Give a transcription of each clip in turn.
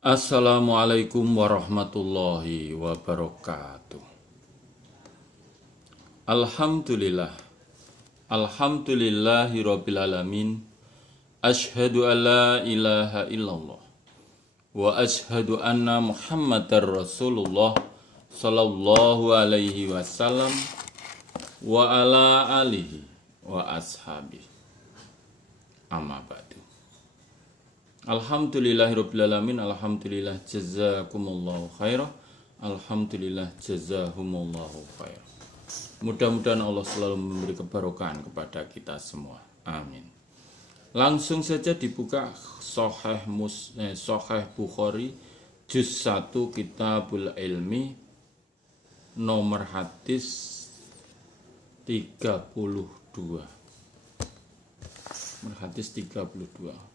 Assalamualaikum warahmatullahi wabarakatuh. Alhamdulillah. Alhamdulillahi rabbil alamin. Ashhadu an la ilaha illallah wa ashhadu anna Muhammadar Rasulullah sallallahu alaihi wasallam wa ala alihi wa ashabihi. Amma ba'du. Alhamdulillahirabbil alamin. Alhamdulillah jazakumullahu khairah. Alhamdulillah jazahumullahu khairah. Mudah-mudahan Allah selalu memberi kebarokahan kepada kita semua. Amin. Langsung saja dibuka Sahih Bukhari juz 1 Kitabul Ilmi nomor hadis 32. Nomor hadis 32.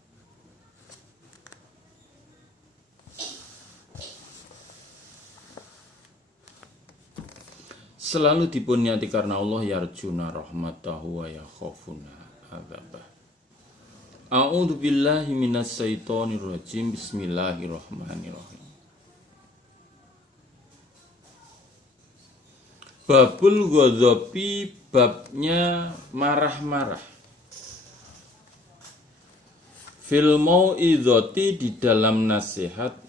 Selalu dipunyati karena Allah yarjuna rahmatahu wa yakhafuna adzabah. A'udzu billahi minas syaitonir rajim. Bismillahirrahmanirrahim. Babul ghadhabi, babnya marah-marah. Fil mau'izati, di dalam nasihat.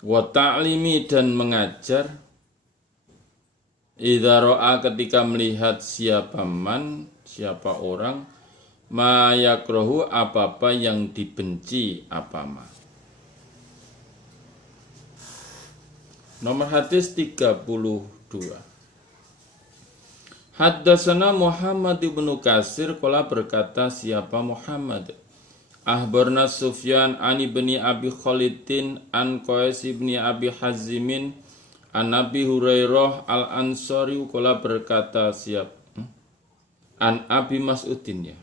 Wa ta'limi, dan mengajar. Idza ra'a, ketika melihat siapa orang, ma yakrahu, apa-apa yang dibenci, apa-apa. Nomor hadis 32. Haddatsana Muhammad ibnu Katsir, qala berkata siapa Muhammad, Ahbarna Sufyan an ibni Abi Khalidin an Qais ibni Abi Hazimin an Abi Hurairah al-Ansari, qala berkata an Abi Mas'udin, ya.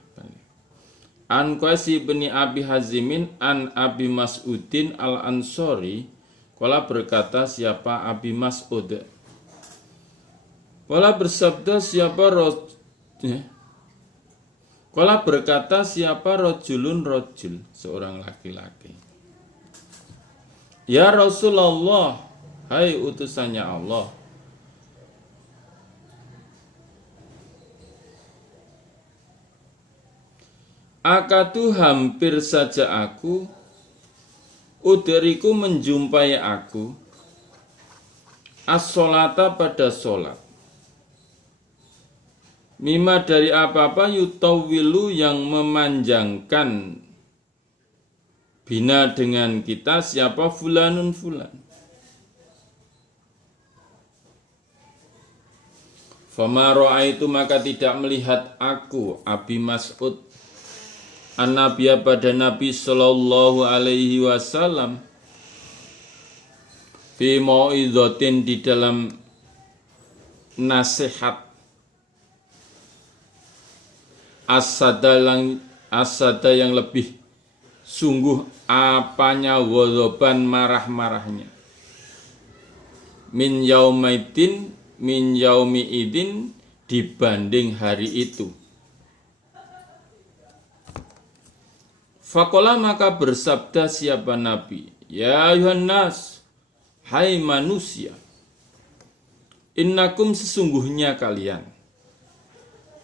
An Qais ibni Abi Hazimin an Abi Mas'udin al-Ansari, qala berkata siapa Abi Mas'ud. Qala bersabda siapa Qala berkata siapa rojul, seorang laki-laki. Ya Rasulullah, hai utusannya Allah. Akadu, hampir saja aku, udriku, menjumpai aku, as-sholata, pada sholat. Mima, dari apa-apa, yutawilu, yang memanjangkan, bina, dengan kita, siapa fulanun fulan. Fama ra'aitu, maka tidak melihat aku, Abi Mas'ud, an-Nabiya, pada Nabi sallallahu alaihi wasallam, fi mau'idhatin, di dalam nasihat, asada yang lebih sungguh apanya, ghadhaban, marah-marahnya, min yaumi idin, dibanding hari itu. Faqala, maka bersabda siapa Nabi, ya ayuhan nas, hai manusia, innakum, sesungguhnya kalian,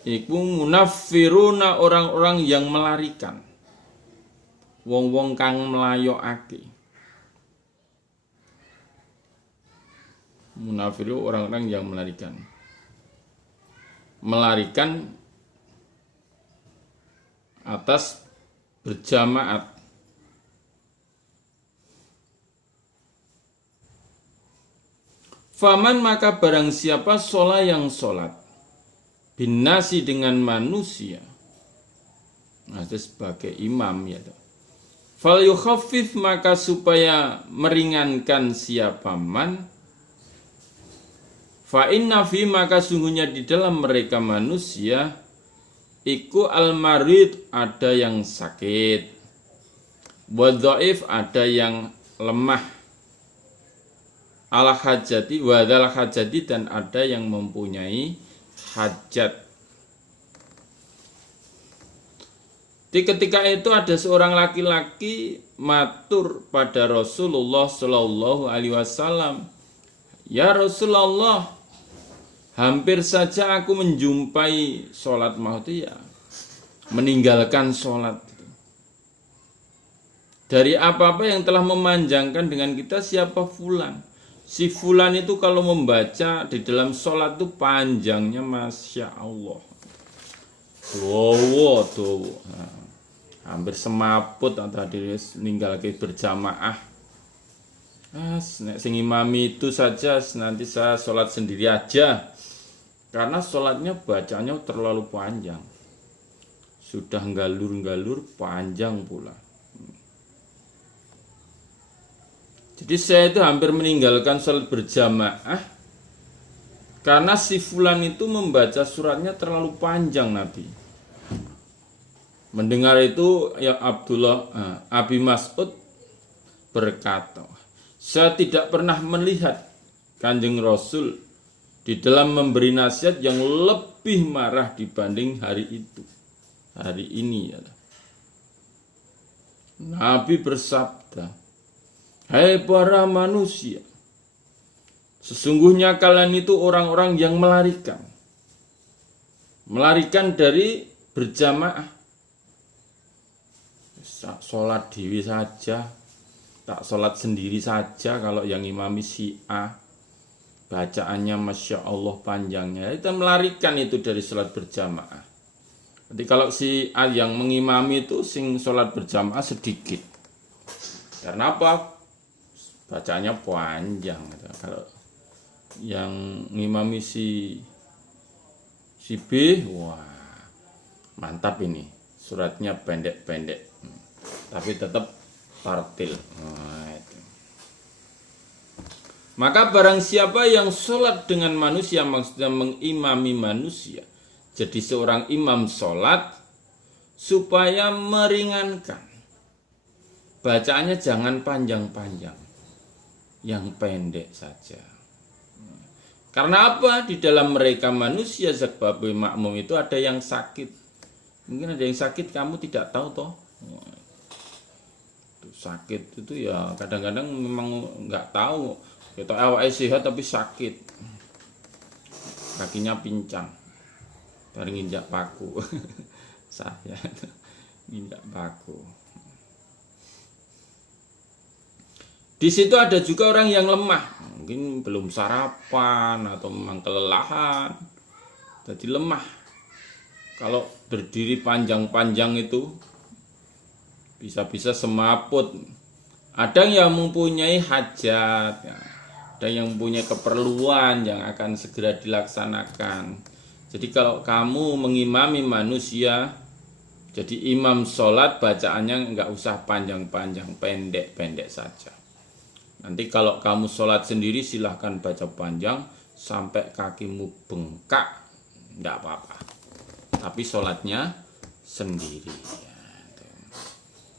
iku munaffiruna, orang-orang yang melarikan, wong-wong kang melayokake. Munafiru, orang-orang yang melarikan atas berjamaat. Faman, maka barang siapa sholat, yang sholat, binasi, dengan manusia, nah, sebagai imam, ya. Fal yukhaffif, maka supaya meringankan siapa man, fa inna fi, maka sungguhnya di dalam mereka manusia, iku al-marid, ada yang sakit, wa dhaif, ada yang lemah, al hajati, wa dzal hajati, dan ada yang mempunyai hajat. Di ketika itu ada seorang laki-laki matur pada Rasulullah Shallallahu Alaihi Wasallam, ya Rasulullah, hampir saja aku menjumpai sholat itu ya meninggalkan sholat. Dari apa-apa yang telah memanjangkan dengan kita siapa fulan. Si fulan itu kalau membaca di dalam sholat itu panjangnya Masya Allah. Dowo. Hampir semaput tadi meninggal berjamaah. Sing imami itu saja nanti saya sholat sendiri aja. Karena sholatnya bacanya terlalu panjang. Sudah galur-galur panjang pula. Jadi saya itu hampir meninggalkan sholat berjamaah karena si fulan itu membaca suratnya terlalu panjang Nabi. Mendengar itu ya Abi Mas'ud berkata, saya tidak pernah melihat Kanjeng Rasul di dalam memberi nasihat yang lebih marah dibanding hari itu. Hari ini ya. Nabi bersabda, hai para manusia, sesungguhnya kalian itu orang-orang yang melarikan dari berjamaah. Sholat dewi saja, tak sholat sendiri saja. Kalau yang imami si A, bacaannya Masya Allah panjangnya, itu melarikan itu dari sholat berjamaah. Jadi kalau si A yang mengimami itu sing sholat berjamaah sedikit. Karena apa? Bacanya panjang. Kalau yang ngimami si B, wah mantap ini, suratnya pendek-pendek, tapi tetap tartil. Maka barang siapa yang sholat dengan manusia, maksudnya mengimami manusia, jadi seorang imam sholat supaya meringankan, bacaannya jangan panjang-panjang, yang pendek saja. Karena apa? Di dalam mereka manusia sebab makmum itu ada yang sakit. Mungkin ada yang sakit kamu tidak tahu toh. Sakit itu ya kadang-kadang memang nggak tahu. Kita awalnya sehat tapi sakit. Kakinya pincang. Baru nginjak paku. Saya nginjak paku. Di situ ada juga orang yang lemah, mungkin belum sarapan atau memang kelelahan, jadi lemah. Kalau berdiri panjang-panjang itu bisa-bisa semaput. Ada yang mempunyai hajat, ya. Ada yang mempunyai keperluan yang akan segera dilaksanakan. Jadi kalau kamu mengimami manusia, jadi imam sholat bacaannya nggak usah panjang-panjang, pendek-pendek saja. Nanti kalau kamu sholat sendiri silahkan baca panjang sampai kakimu bengkak, enggak apa-apa. Tapi sholatnya sendiri.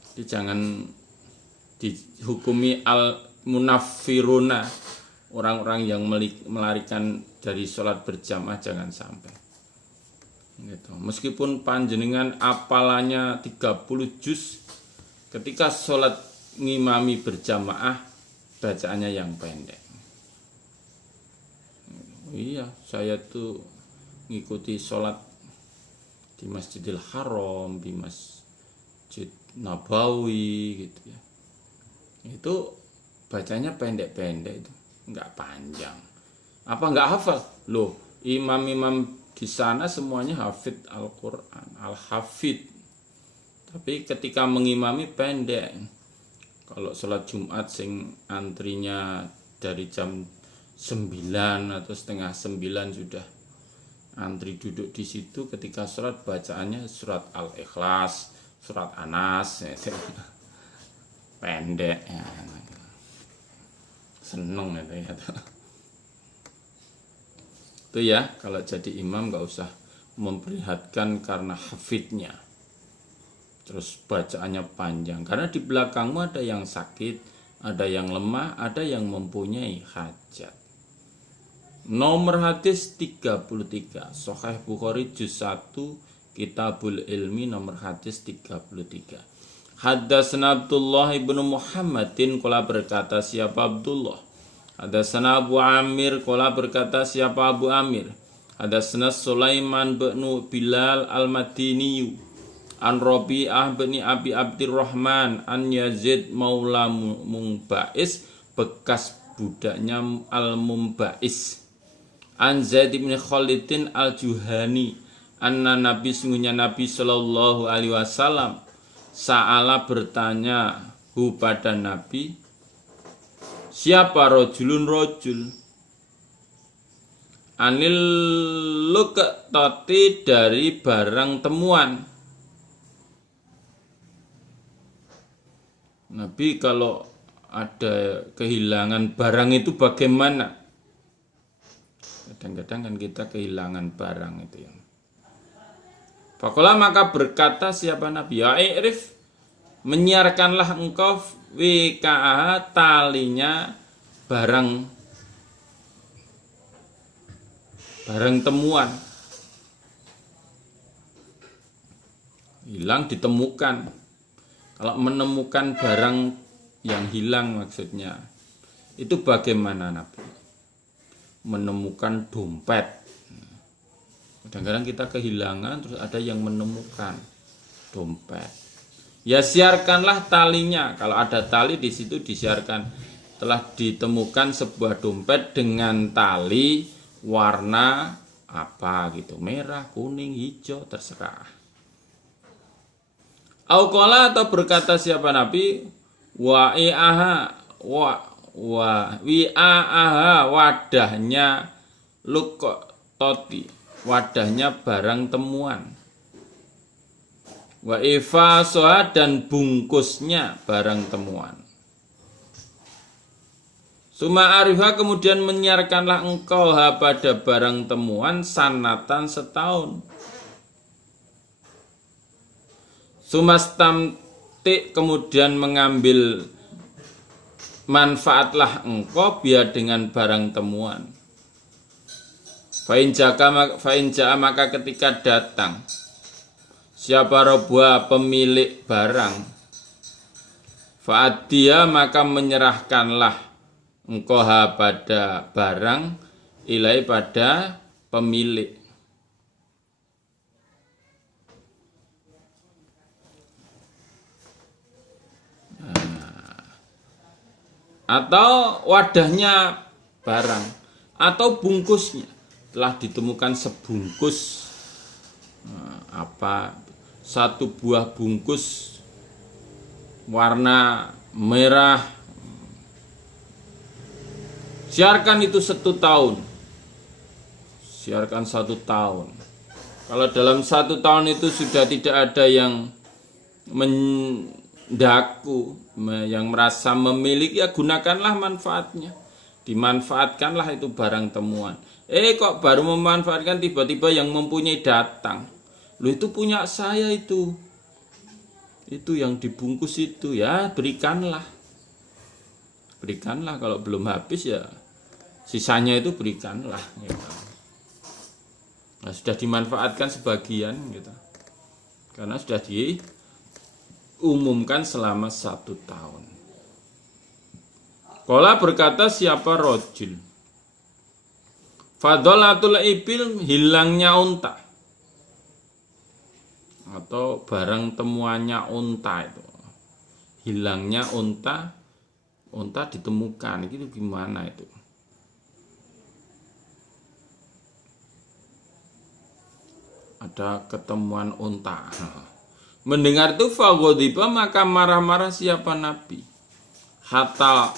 Jadi jangan dihukumi al-munaffiruna, orang-orang yang melarikan dari sholat berjamaah, jangan sampai. Gitu. Meskipun panjenengan apalannya 30 juz, ketika sholat ngimami berjamaah, bacaannya yang pendek. Iya, saya tuh ngikuti sholat di Masjidil Haram, di Masjid Nabawi gitu ya. Itu bacanya pendek-pendek itu, nggak panjang. Apa nggak hafal? Loh, imam-imam di sana semuanya hafid Al-Quran, al-hafid. Tapi ketika mengimami pendek. Kalau sholat Jumat sing antrinya dari jam 9 atau setengah 9 sudah antri duduk di situ, ketika sholat bacaannya surat Al-Ikhlas, surat Anas, pendek ya. Seneng ya. Itu ya, kalau jadi imam gak usah memperlihatkan karena hafidnya. Terus bacaannya panjang, karena di belakangmu ada yang sakit, ada yang lemah, ada yang mempunyai hajat. Nomor hadis 33, Sahih Bukhari juz 1 Kitabul Ilmi nomor hadis 33. Haddatsana Abdullah ibnu Muhammadin qala berkata siapa Abdullah. Haddatsana Abu Amir qala berkata siapa Abu Amir. Haddatsana Sulaiman bin Bilal al-Madini an Rabi'ah bin Abi Abdurrahman an Yazid maula Mumbais bekas budaknya al-Mumbais an Zaid bin Khalidin al-Juhani anna Nabi sungguhnya Nabi sallallahu alaihi wasallam Sa'ala bertanya pada Nabi, siapa rojul anil luqtati dari barang temuan. Nabi kalau ada kehilangan barang itu bagaimana? Kadang-kadang kan kita kehilangan barang itu ya. Fakola maka berkata siapa Nabi, ya i'rif, menyiarkanlah engkau wika talinya barang temuan, hilang ditemukan. Kalau menemukan barang yang hilang maksudnya, itu bagaimana Nabi? Menemukan dompet. Kadang-kadang kita kehilangan, terus ada yang menemukan dompet. Ya siarkanlah talinya. Kalau ada tali di situ disiarkan. Telah ditemukan sebuah dompet dengan tali warna apa gitu, merah, kuning, hijau, terserah. Auqala atau berkata siapa Nabi, wi'aaha wadahnya luqtati, wadahnya barang temuan. Wa ifasoha dan bungkusnya barang temuan. Suma arifah kemudian menyiarkanlah engkau pada barang temuan sanatan setahun. Suma stamtik kemudian mengambil manfaatlah engkau biar dengan barang temuan. Fa'inja'a maka ketika datang siapa robuha pemilik barang, fa'adiyah maka menyerahkanlah engkau pada barang ilai pada pemilik. Atau wadahnya barang atau bungkusnya telah ditemukan sebungkus satu buah bungkus warna merah, siarkan itu 1 tahun, siarkan 1 tahun. Kalau dalam 1 tahun itu sudah tidak ada yang mendaku, yang merasa memiliki, ya gunakanlah manfaatnya, dimanfaatkanlah itu barang temuan. Kok baru memanfaatkan tiba-tiba yang mempunyai datang, loh itu punya saya itu yang dibungkus itu, ya berikanlah kalau belum habis ya sisanya itu berikanlah gitu. Nah, sudah dimanfaatkan sebagian gitu, karena sudah diumumkan selama 1 tahun. Qala berkata siapa rojul, fadolatul ibil hilangnya unta, atau barang temuannya unta itu, hilangnya unta ditemukan, itu gimana itu? Ada ketemuan unta. Mendengar itu faghadiba maka marah-marah siapa Nabi. Hatta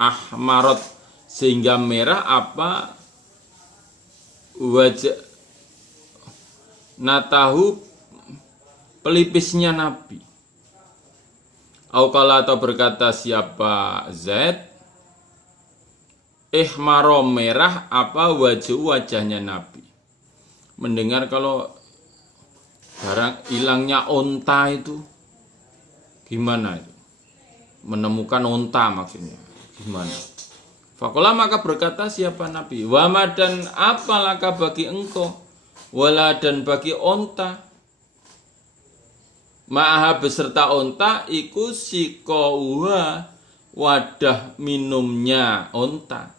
ahmarot sehingga merah apa wajah natahu pelipisnya Nabi. Auqala atau berkata siapa Zaid, ihmaro merah apa wajahnya Nabi. Mendengar kalau barang hilangnya unta itu gimana itu? Menemukan unta maksudnya gimana? Fakola maka berkata siapa Nabi, wama dan apalakah bagi engkau wala dan bagi onta, ma'aha beserta onta iku sikauha wadah minumnya onta.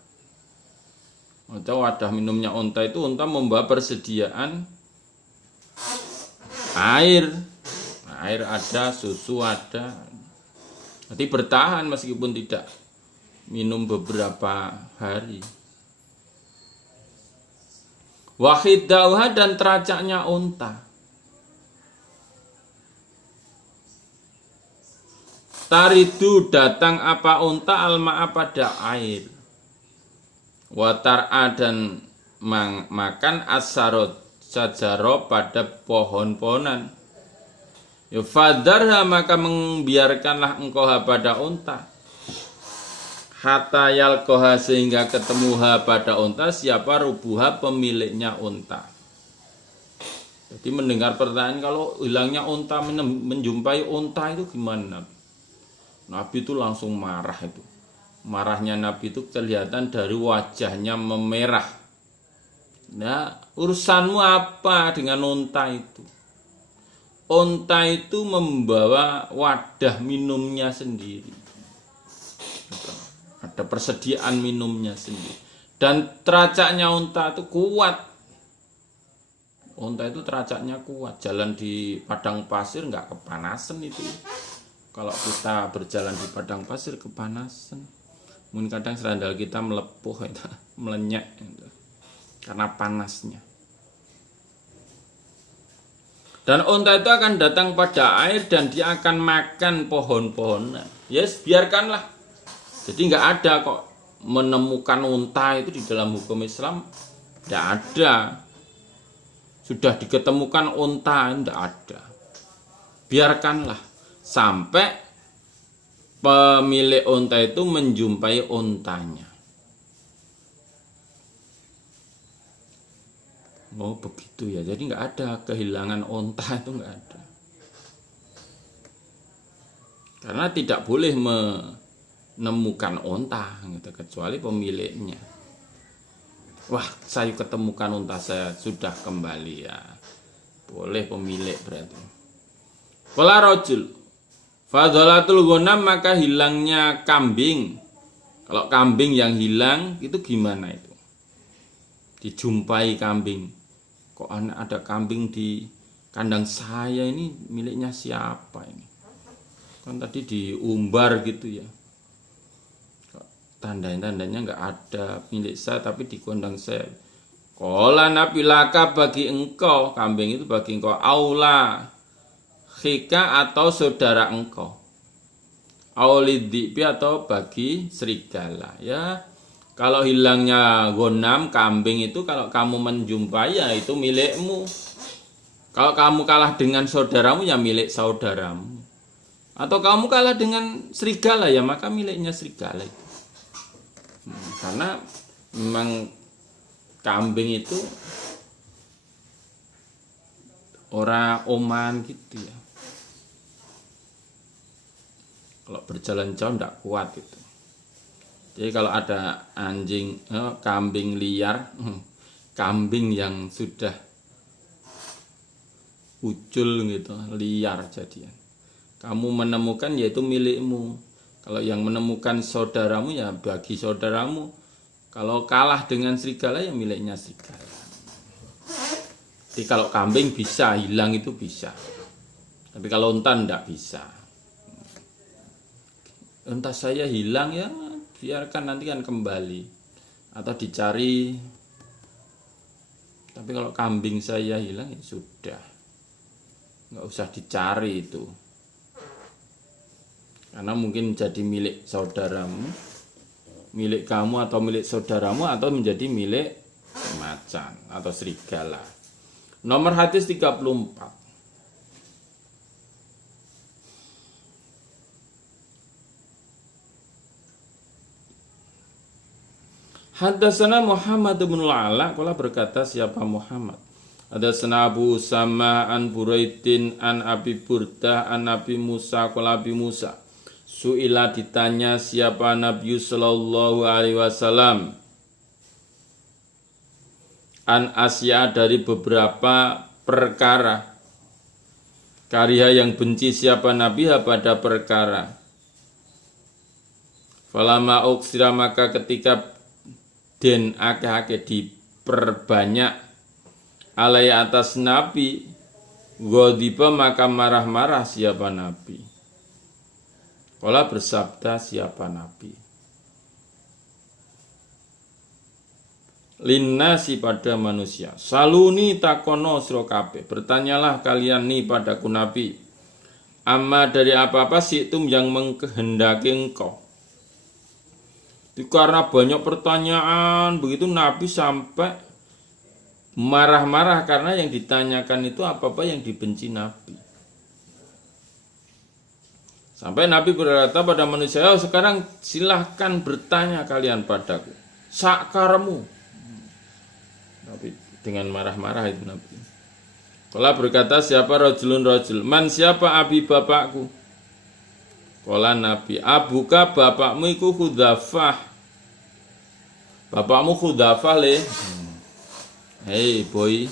Atau wadah minumnya onta itu onta membawa persediaan air ada, susu ada, nanti bertahan meskipun tidak minum beberapa hari. Wahidauha dan teracaknya onta, taridu datang apa onta alma'a pada air, watar'a dan makan asarot sajaro pada pohon-pohonan. Fadarha maka membiarkanlah engkau pada unta, hatta yalqaha sehingga ketemu pada unta siapa rubuha pemiliknya unta. Jadi mendengar pertanyaan kalau hilangnya unta, menjumpai unta itu gimana? Nabi itu langsung marah itu. Marahnya Nabi itu kelihatan dari wajahnya memerah. Nah, urusanmu apa dengan unta itu? Unta itu membawa wadah minumnya sendiri. Ada persediaan minumnya sendiri. Dan teracaknya unta itu kuat. Unta itu teracaknya kuat. Jalan di padang pasir nggak kepanasan itu. Kalau kita berjalan di padang pasir kepanasan. Mungkin kadang sandal kita melepuh, melenyek karena panasnya. Dan unta itu akan datang pada air dan dia akan makan pohon-pohonan. Yes, biarkanlah. Jadi nggak ada kok menemukan unta itu di dalam hukum Islam, tidak ada. Sudah diketemukan unta, tidak ada. Biarkanlah sampai pemilik unta itu menjumpai untanya. Oh begitu ya, jadi nggak ada kehilangan unta itu nggak ada. Karena tidak boleh menemukan unta gitu, kecuali pemiliknya. Wah, saya ketemukan unta saya sudah kembali ya. Boleh pemilik berarti. Qala rajul fadhalatul ghanam maka hilangnya kambing. Kalau kambing yang hilang itu gimana itu? Dijumpai kambing. Kok ada kambing di kandang saya, ini miliknya siapa ini? Kan tadi diumbar gitu ya. Tanda-tandanya nggak ada milik saya tapi di kandang saya. Qala Nabi laka bagi engkau, kambing itu bagi engkau, aula khika atau saudara engkau, aulidzibi atau bagi serigala ya. Kalau hilangnya ghanam kambing itu kalau kamu menjumpai ya itu milikmu. Kalau kamu kalah dengan saudaramu ya milik saudaramu. Atau kamu kalah dengan serigala ya maka miliknya serigala itu. Karena memang kambing itu orang oman gitu ya. Kalau berjalan jauh tidak kuat itu. Jadi kalau ada anjing, kambing liar, kambing yang sudah ucul gitu, liar jadian. Kamu menemukan yaitu milikmu. Kalau yang menemukan saudaramu ya bagi saudaramu. Kalau kalah dengan serigala ya miliknya serigala. Jadi kalau kambing bisa hilang itu bisa. Tapi kalau unta tidak bisa. Unta saya hilang ya biarkan nanti kan kembali atau dicari. Tapi kalau kambing saya hilang ya sudah, nggak usah dicari itu, karena mungkin jadi milik saudaramu, milik kamu atau milik saudaramu atau menjadi milik macan atau serigala. Nomor hadis 34. Hadatsana Muhammad bin Al-Ala, qala berkata siapa Muhammad? Hadatsana Abu Usama an Buraidin an Abi Burdah an Nabi Musa, qala Abi Musa suila ditanya siapa Nabi sallallahu alaihi wasallam an asya dari beberapa perkara. Kariha yang benci siapa Nabi pada perkara. Falama uksira maka ketika den akeh-akeh diperbanyak alai atas Nabi, ghadiba maka marah-marah siapa Nabi. Qala bersabda siapa Nabi. Linnasi pada manusia. Saluni takono sira kabeh. Bertanyalah kalian nih padaku Nabi. Amma dari apa-apa situm yang mengkehendaki engkau. Itu karena banyak pertanyaan, begitu Nabi sampai marah-marah karena yang ditanyakan itu apa-apa yang dibenci Nabi. Sampai Nabi berkata pada manusia, oh, sekarang silahkan bertanya kalian padaku. Sakarmu. Nabi dengan marah-marah itu Nabi. Kala berkata siapa rajulun rajul. Man siapa abi bapakku. Kala Nabi abuka bapakmu iku Khudzafah. Bapakmu Khudzafah le. Hei boy.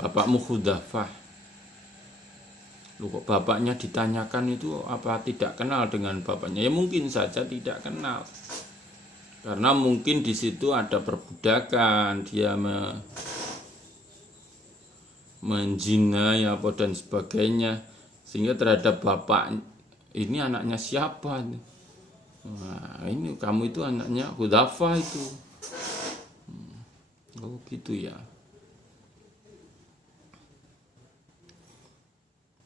Bapakmu Khudzafah. Loh, kok bapaknya ditanyakan itu apa tidak kenal dengan bapaknya? Ya mungkin saja tidak kenal. Karena mungkin di situ ada perbudakan, dia menjinai apa dan sebagainya. Sehingga terhadap bapak ini anaknya siapa? Nah, ini kamu itu anaknya Khudzafah itu. Oh gitu ya.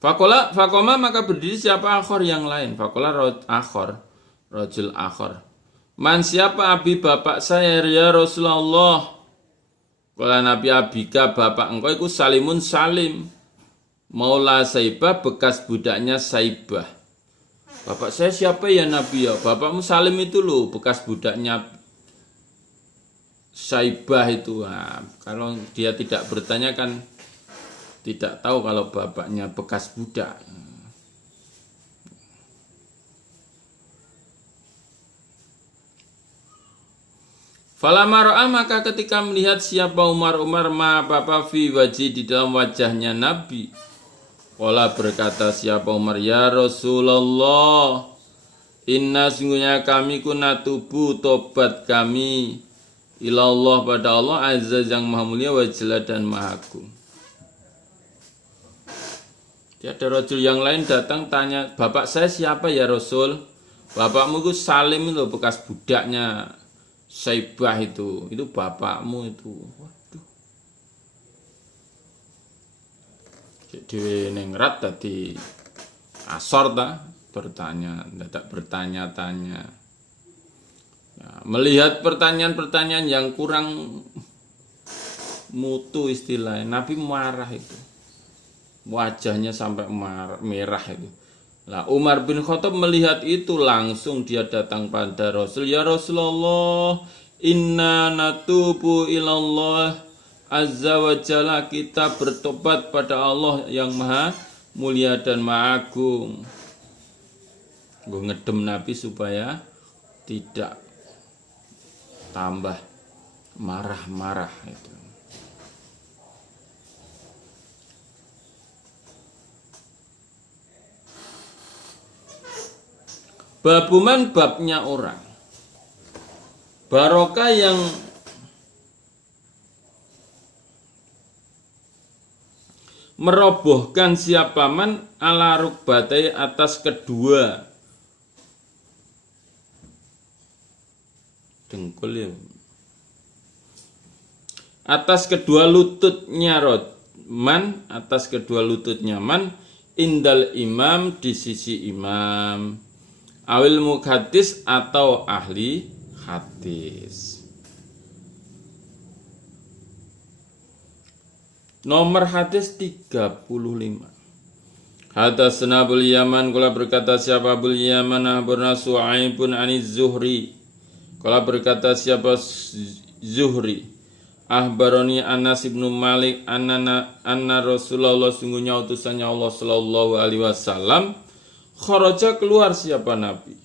Fakoma maka berdiri siapa akhor yang lain. Fakola rajul akhor. Man siapa abi bapak saya ya Rasulullah. Kala Nabi abika bapak engkau iku Salimun Salim. Maula Saibah bekas budaknya Saibah. Bapak saya siapa ya Nabi ya? Bapakmu Salim itu loh bekas budaknya Saibah itu. Nah, kalau dia tidak bertanya kan tidak tahu kalau bapaknya bekas budak. Falamma ra'a maka ketika melihat siapa Umar ma apa fi wajhi di dalam wajahnya Nabi. Qala berkata siapa Umar ya Rasulullah. Inna sungguhnya kami kunatubu tobat kami ilallah pada Allah azza yang maha mulia wa jalla dan maha agung. Ada rajul yang lain datang tanya, bapak saya siapa ya Rasul? Bapakmu itu Salim itu bekas budaknya Saibah itu bapakmu itu. Waduh. Jadi nengrat tadi asor ta bertanya-tanya. Ya, melihat pertanyaan-pertanyaan yang kurang mutu istilahnya, Nabi marah itu. Wajahnya sampai merah itu. Lah Umar bin Khattab melihat itu langsung dia datang pada Rasul, ya Rasulullah, inna natubu ilallah azza wa jalla, kita bertobat pada Allah yang maha mulia dan maha agung. Gue ngedem Nabi supaya tidak tambah marah-marah itu. Babuman babnya orang barokah yang merobohkan siapaman ala rukbatai atas kedua dengkul ya, atas kedua lututnya man, atas kedua lututnya man indal imam di sisi imam awil muhadis atau ahli hadis. Nomor hadis 35. Hadatsana Abul Yaman qala berkata siapa Abul Yaman akhbarana Su'aibun aniz Zuhri. Qala berkata siapa Zuhri ahbarani Anas bin Malik anna Rasulullah sungguhnya utusannya Allah sallallahu alaihi wasallam kharaja keluar siapa Nabi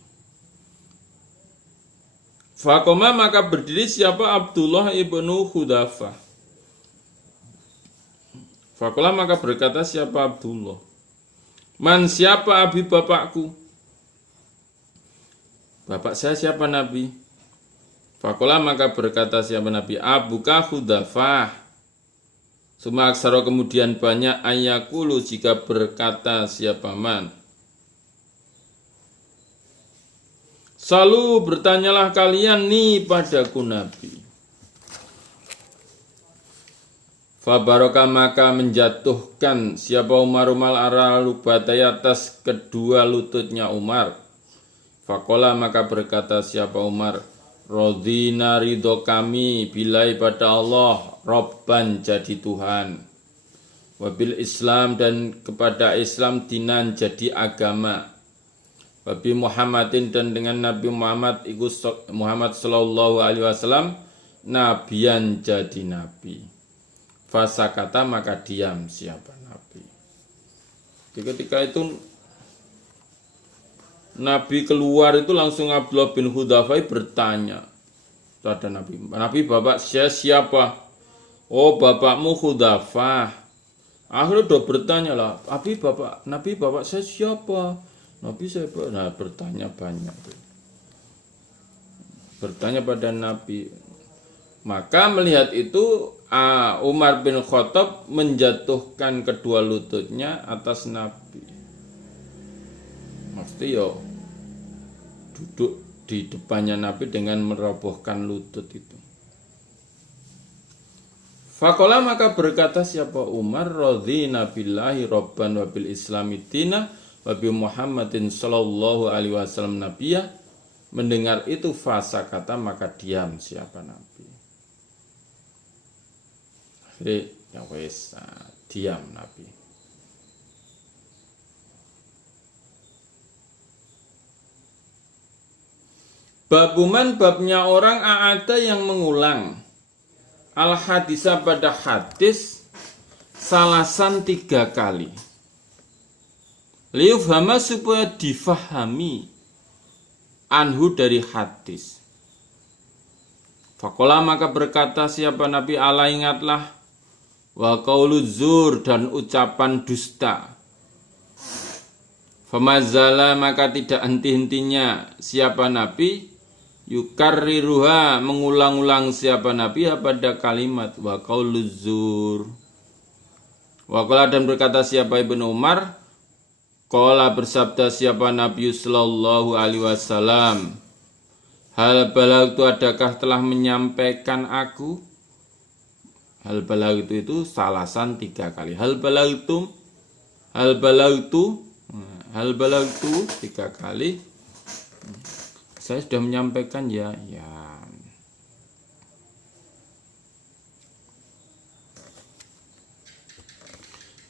Fakoma maka berdiri siapa Abdullah ibnu Hudafah. Fakola maka berkata siapa Abdullah. Man siapa abi bapakku? Bapak saya siapa Nabi? Fakola maka berkata siapa Nabi? Abuka Hudafah. Suma aksara kemudian banyak ayakulu jika berkata siapa man. Selalu bertanyalah kalian nih padaku Nabi. Fabaraka maka menjatuhkan siapa Umar al-Rubatai atas kedua lututnya Umar. Fakola maka berkata siapa Umar, Rodina ridho kami bilai pada Allah, Robban jadi Tuhan. Wabil Islam dan kepada Islam dinan jadi agama. Wabi Muhammadin dan dengan Nabi Muhammad Muhammad sallallahu alaihi wasallam nabiyan jadi nabi. Fasa kata maka diam siapa nabi. Ketika itu Nabi keluar itu langsung Abdullah bin Hudafah bertanya kepada Nabi. Nabi bapak saya siapa? Oh bapakmu Hudafah. Akhirnya udah bertanya lah. Nabi bapak saya siapa? Nabi saya bertanya banyak. Bertanya pada Nabi. Maka melihat itu Umar bin Khattab menjatuhkan kedua lututnya atas Nabi. Maksudnya duduk di depannya Nabi dengan merobohkan lutut itu. Fakola maka berkata siapa Umar radhina billahi robban wa bil islami dina wa bi Muhammadin sallallahu alaihi wasallam nabiyya. Mendengar itu fasa kata maka diam siapa Nabi. Ya wes diam Nabi. Babuman babnya orang a'ada yang mengulang al-hadisah pada hadis salasan 3 kali. Liufhama supaya difahami anhu dari hadis. Fakola maka berkata siapa Nabi Allah ingatlah wa qaulu zur dan ucapan dusta. Famazala maka tidak henti-hentinya siapa Nabi yukarriruha mengulang-ulang siapa Nabi pada kalimat wa qaulu zur. Wa qala dan berkata siapa Ibnu Umar qala bersabda siapa Nabi sallallahu alaihi wasallam hal balagtu adakah telah menyampaikan aku. Hal balagtu itu salasan 3 kali. Hal balagtu 3 kali. Saya sudah menyampaikan ya.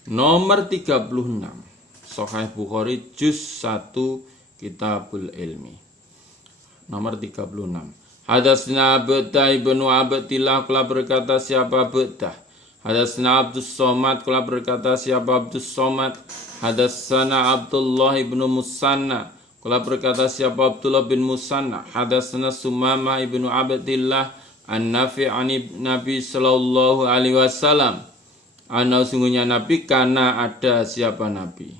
Nomor 36 Sahih Bukhari juz 1 Kitabul Ilmi. Nomor 36. Hadatsna Abdah ibnu Abdillah kala berkata siapa Abdah. Hadatsna Abdus Somad kala berkata siapa Abdus Somad. Hadatsana Abdullah ibnu Musanna kala berkata siapa Abdullah bin Musanna. Hadatsana Sumamah ibnu Abdillah an-Nafi' an Nabi sallallahu alaihi wasallam. Ana sungguhnya Nabi karena ada siapa Nabi.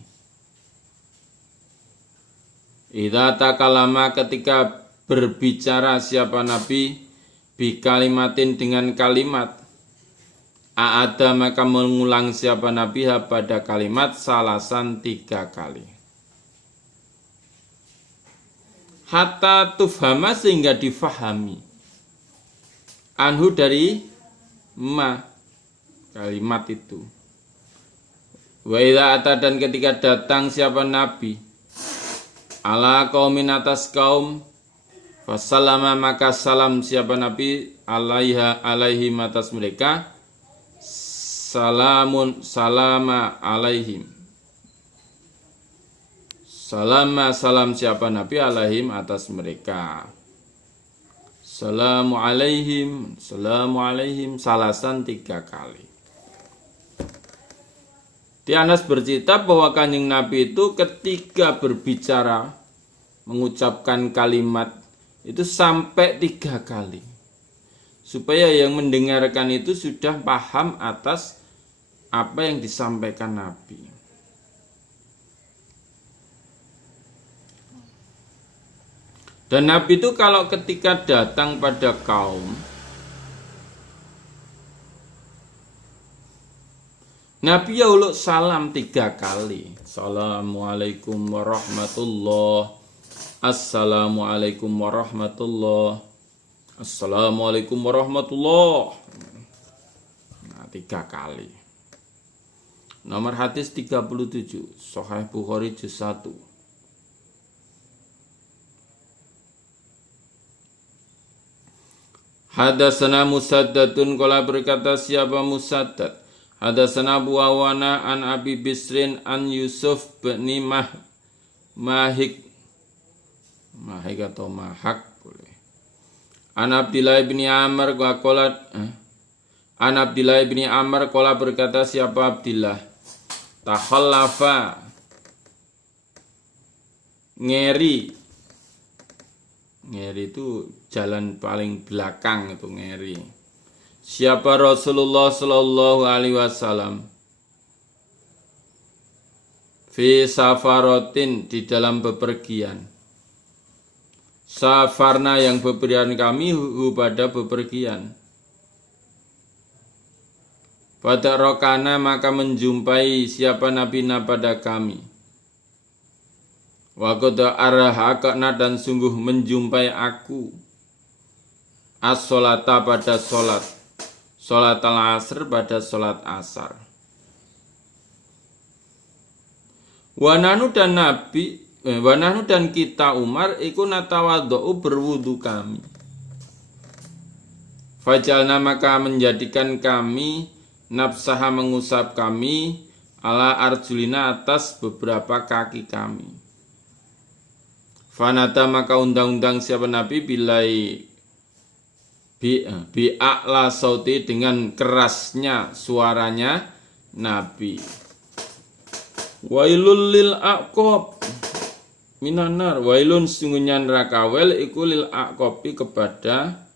Idza takalama ketika berbicara siapa Nabi bi kalimatin dengan kalimat a'ada maka mengulang siapa Nabi pada kalimat salasan 3 kali. Hatta tufhama sehingga difahami. Anhu dari ma kalimat itu. Wa idza ata dan ketika datang siapa Nabi ala qaumin atas kaum fasalama maka salam siapa Nabi alaihim atas mereka salama alaihim salam siapa Nabi alaihim atas mereka salamu alaihim salasan 3 kali. Di Anas bercerita bahwa Kanjeng Nabi itu ketika berbicara mengucapkan kalimat itu sampai 3 kali. Supaya yang mendengarkan itu sudah paham atas apa yang disampaikan Nabi. Dan Nabi itu kalau ketika datang pada kaum, Nabi ya uluk salam 3 kali. Assalamualaikum warahmatullah. Assalamualaikum warahmatullah. Assalamualaikum warahmatullah. Nah, 3 kali. Nomor hadis 37, Sahih Bukhari juz 1. Hadatsana Musaddadun qala berkata siapa Musaddad? Hadatsana Abu Awana an Abi Bisrin an Yusuf bin Mahik atau Mahak boleh. An Abdillah bin Amr qala An Abdillah bin Amr qala berkata siapa Abdillah? Takhallafa ngeri itu jalan paling belakang itu ngeri. Siapa Rasulullah sallallahu alaihi wasallam fi safaratin di dalam bepergian. Safarna yang bepergian kami pada bepergian. Pada rokana maka menjumpai siapa nabi-na pada kami. Wakoda arahakana dan sungguh menjumpai aku. As-sholata pada sholat. Sholat al-asr pada sholat asar. Wananu dan kita Umar iku natawadhu berwudu kami. Fajalna maka menjadikan kami nafsaha mengusap kami ala arjulina atas beberapa kaki kami. Fanata maka undang-undang siapa Nabi bilai bi'a'la sauti dengan kerasnya suaranya Nabi. Wailul lil aqab minanar, wailun sungguhnya neraka wel iku lil aqabi kepada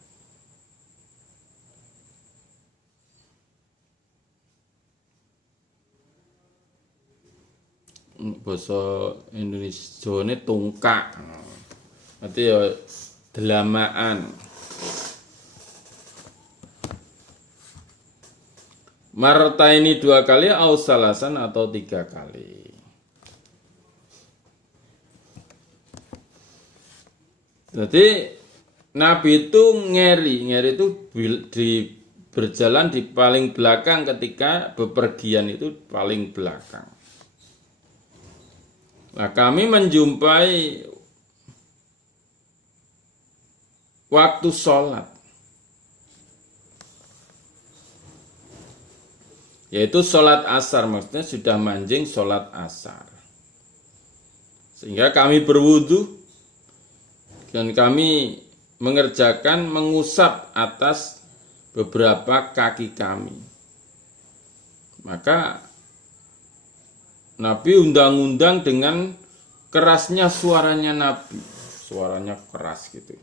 bahasa Indonesia ini tungkak, berarti ya delamaan. Marta ini 2 kali, ausalasan atau 3 kali. Jadi Nabi itu ngeri itu berjalan di paling belakang ketika bepergian itu paling belakang. Nah, kami menjumpai waktu sholat, yaitu sholat asar, maksudnya sudah manjing sholat asar. Sehingga kami berwudu dan kami mengerjakan mengusap atas beberapa kaki kami. Maka Nabi undang-undang dengan kerasnya suaranya Nabi. Suaranya keras gitu.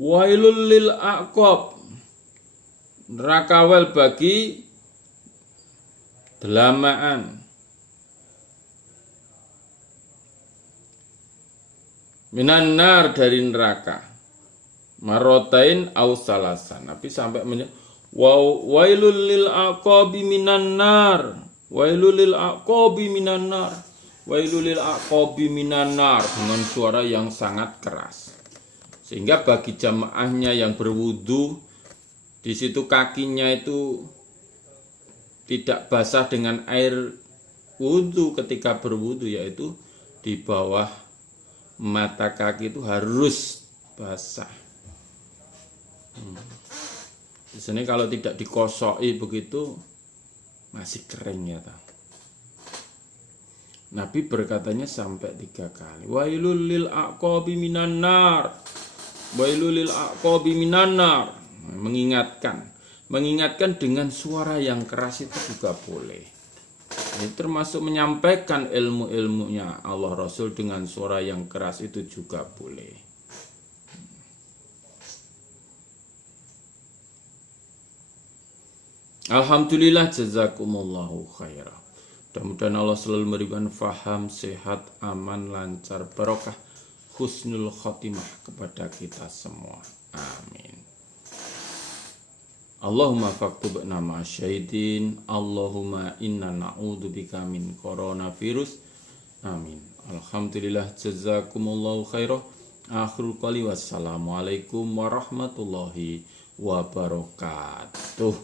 Wailul lil aqab. Neraka wel bagi delamaan. Minan nar dari neraka. Marotain au salasan. Nabi sampai wailul lil aqabi minan nar. Wailul lil aqabi minan nar. Wailul lil aqabi minan nar dengan suara yang sangat keras. Sehingga bagi jamaahnya yang berwudu di situ kakinya itu tidak basah dengan air wudu ketika berwudu, yaitu di bawah mata kaki itu harus basah. Di sini kalau tidak dikosoi begitu masih kering ya tak? Nabi berkatanya sampai 3 kali. Wailul lil aqabi minan nar. Wailul lil aqabi minan nar. Mengingatkan dengan suara yang keras itu juga boleh. Ini termasuk menyampaikan ilmu-ilmunya Allah Rasul dengan suara yang keras itu juga boleh. Alhamdulillah, jazakumullahu khairah. Mudah-mudahan Allah selalu memberikan faham, sehat, aman, lancar, barokah, husnul khotimah kepada kita semua. Amin. Allahumma faktub nama syaitin. Allahumma inna na'udzubika min coronavirus. Amin. Alhamdulillah, jazakumullahu khairah. Akhirul qali wassalamualaikum warahmatullahi wabarakatuh.